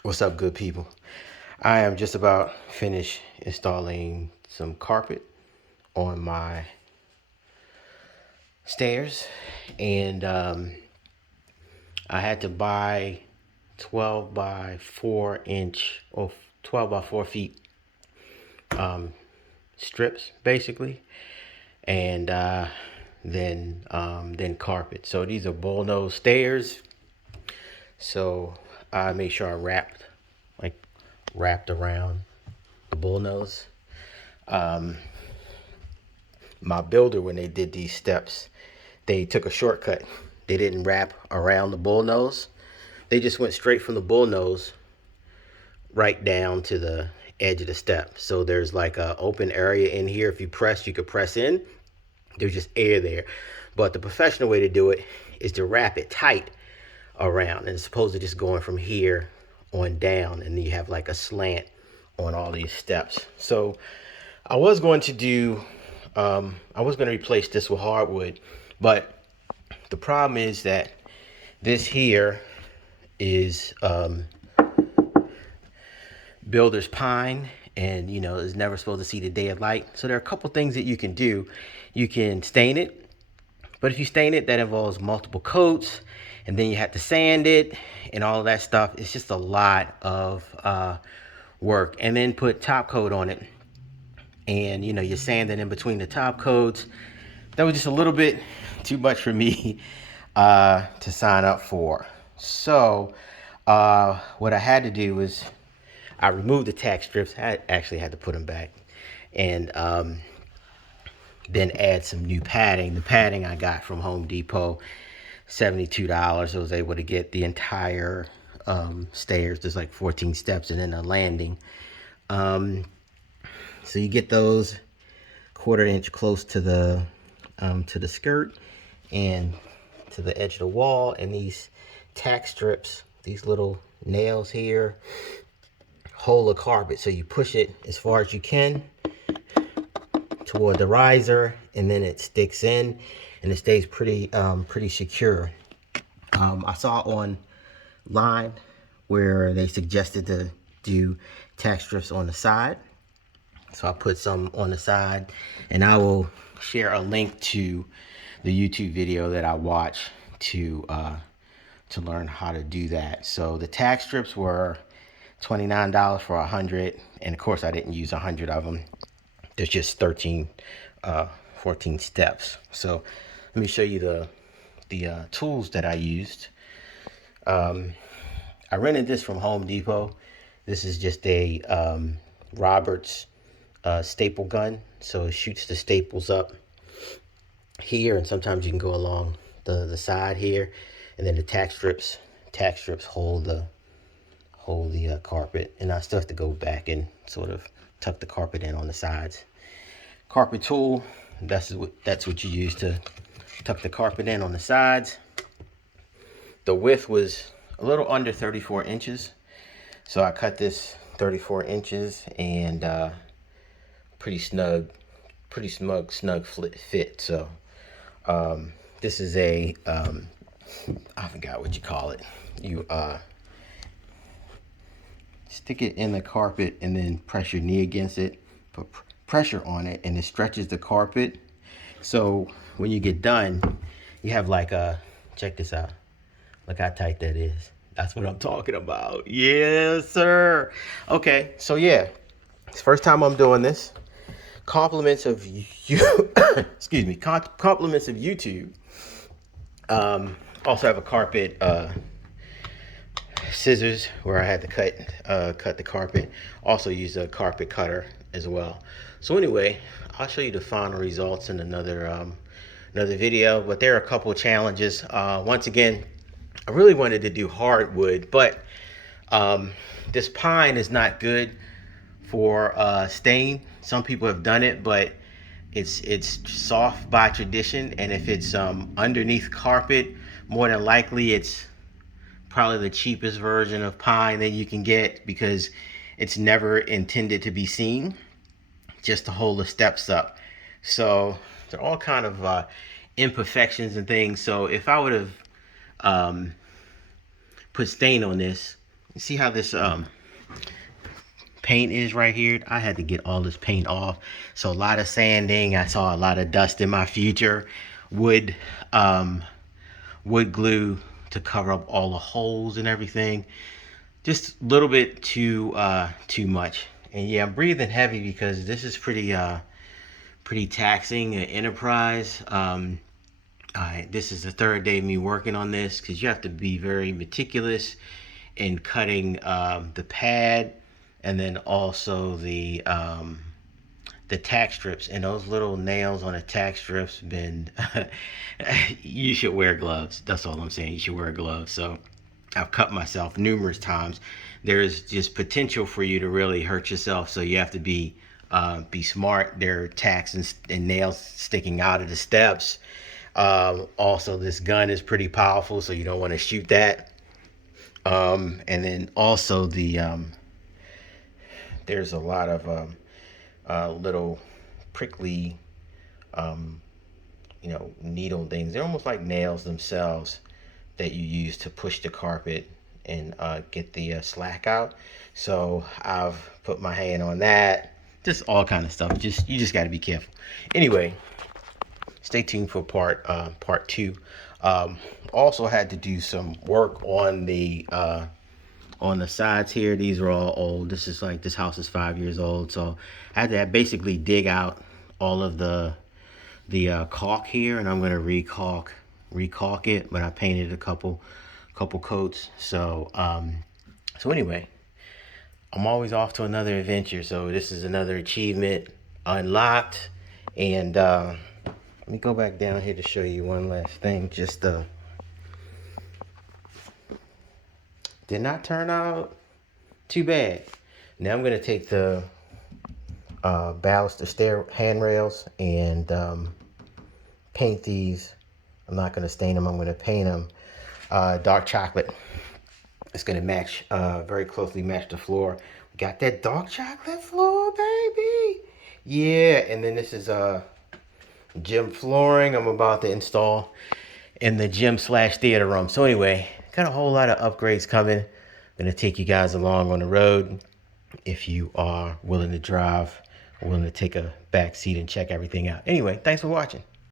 What's up, good people? I am just about finished installing some carpet on my stairs, and I had to buy 12 by 4 inch or 12 by 4 feet strips, basically, and then carpet. So these are bullnose stairs. So I made sure I wrapped around the bullnose. My builder, when they did these steps, they took a shortcut. They didn't wrap around the bullnose. They just went straight from the bullnose right down to the edge of the step. So there's like a open area in here. If you press, you could press in. There's just air there. But the professional way to do it is to wrap it tight around, and it's supposed to just going from here on down, and you have like a slant on all these steps. So I was going to do I was going to replace this with hardwood, but the problem is that this here is builder's pine, and is never supposed to see the day of light. So there are a couple things that you can do. You can stain it, but if you stain it, that involves multiple coats, and then you have to sand it and all of that stuff. It's just a lot of work. And then put top coat on it, and you sand it in between the top coats. That was just a little bit too much for me to sign up for. So what I had to do was I removed the tack strips. I actually had to put them back, and then add some new padding. The padding I got from Home Depot, $72. I was able to get the entire stairs. There's like 14 steps and then a landing. So you get those 1/4 inch close to the skirt and to the edge of the wall, and these tack strips, these little nails here, hold the carpet. So you push it as far as you can toward the riser, and then it sticks in, and it stays pretty secure. I saw online where they suggested to do tack strips on the side, so I put some on the side, and I will share a link to the YouTube video that I watched to learn how to do that. So the tack strips were $29 for 100, and of course I didn't use 100 of them. There's just 14 steps. So let me show you the tools that I used. I rented this from Home Depot. This is just a Roberts staple gun. So it shoots the staples up here, and sometimes you can go along the side here, and then the tack strips hold the carpet, and I still have to go back and sort of tuck the carpet in on the sides. Carpet tool, that's what you use to tuck the carpet in on the sides. The width was a little under 34 inches, so I cut this 34 inches, and pretty snug fit. So this is a I forgot what you call it. You stick it in the carpet and then press your knee against it, put pressure on it, and it stretches the carpet. So when you get done, you have like a, check this out. Look how tight that is. That's what I'm talking about. Yes, sir. Okay, so yeah, it's the first time I'm doing this. Compliments of you, excuse me, compliments of YouTube. Also have a carpet scissors where I had to cut the carpet. Also use a carpet cutter as well. So anyway, I'll show you the final results in another video. But there are a couple of challenges. Once again, I really wanted to do hardwood, but this pine is not good for stain. Some people have done it, but it's soft by tradition, and if it's underneath carpet, more than likely it's probably the cheapest version of pine that you can get, because it's never intended to be seen, just to hold the steps up. So there are all kind of imperfections and things. So if I would have put stain on this, You see how this paint is right here? I had to get all this paint off. So a lot of sanding. I saw a lot of dust in my future. Wood wood glue to cover up all the holes and everything. Just a little bit too much. And yeah, I'm breathing heavy because this is pretty taxing enterprise. This is the third day of me working on this because you have to be very meticulous in cutting the pad, and then also the tack strips. And those little nails on the tack strips been you should wear gloves. That's all I'm saying. You should wear gloves. So I've cut myself numerous times. There's just potential for you to really hurt yourself, so you have to be smart. There are tacks and nails sticking out of the steps. Also, this gun is pretty powerful, so you don't want to shoot that. And then also there's a lot of little prickly, needle things. They're almost like nails themselves that you use to push the carpet and get the slack out. So I've put my hand on that. Just all kind of stuff. You just got to be careful. Anyway, stay tuned for part two. Also had to do some work on the sides here. These are all old. This house is 5 years old, so I had to basically dig out all of the caulk here, and I'm gonna recaulk it. But I painted a couple coats. So anyway, I'm always off to another adventure. So this is another achievement unlocked. And let me go back down here to show you one last thing. Just did not turn out too bad. Now I'm gonna take the baluster stair handrails and paint these. I'm not gonna stain them. I'm gonna paint them dark chocolate. It's gonna match very closely match the floor. We got that dark chocolate floor, baby. Yeah, and then this is gym flooring I'm about to install in the gym / theater room. So anyway, got a whole lot of upgrades coming. I'm gonna take you guys along on the road if you are willing to drive, willing to take a back seat and check everything out. Anyway, thanks for watching.